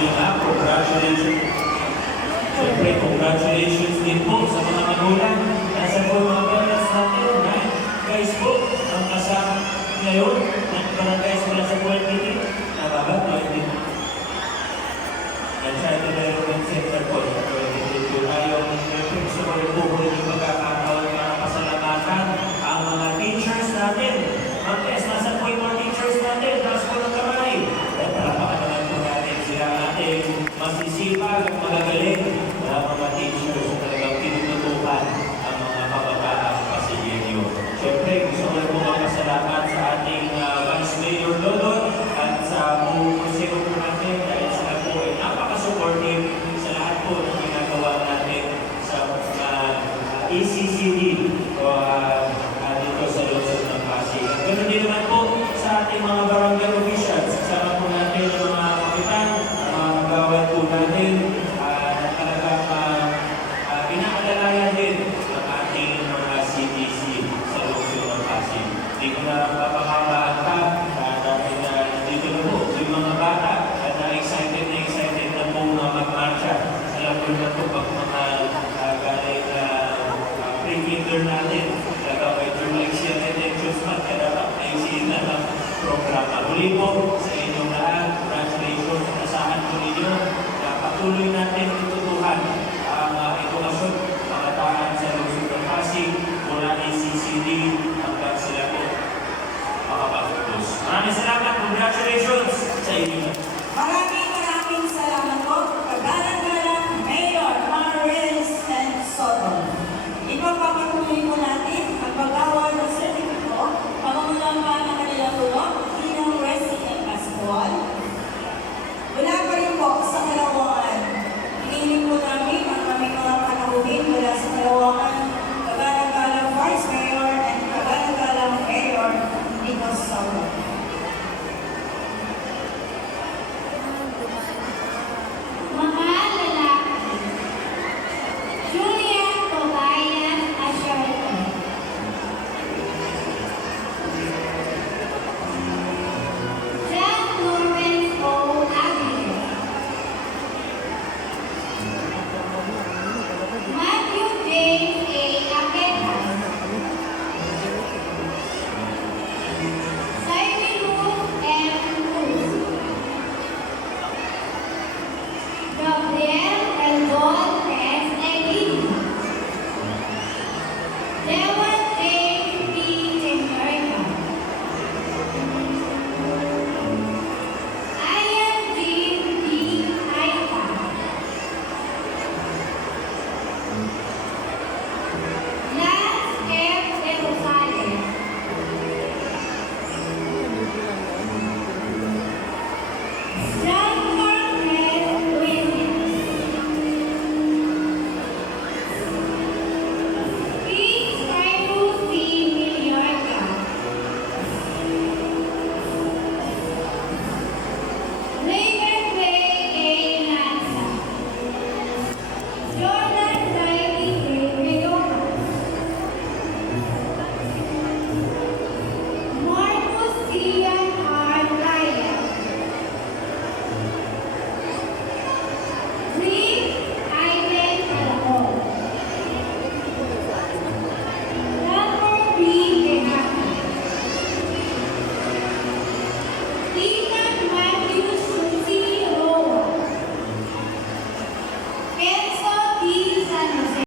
Yun nga, congratulations. Siyempre, congratulations din po sa mga magulang. Nasa po mga parents natin, right? Guys po, ang kasama ngayon, nagbarangay mula sa Puerto nababat, hindi mo. At sa ito na yung center po, sa Puerto tayo, gusto ko rin po yung pagkakataon para pasalamatan ang mga teachers natin. Mag-test, nasa po yung mga teachers natin, taas po ng kamay. At palapakan naman po natin sila ating masisipag at magagaling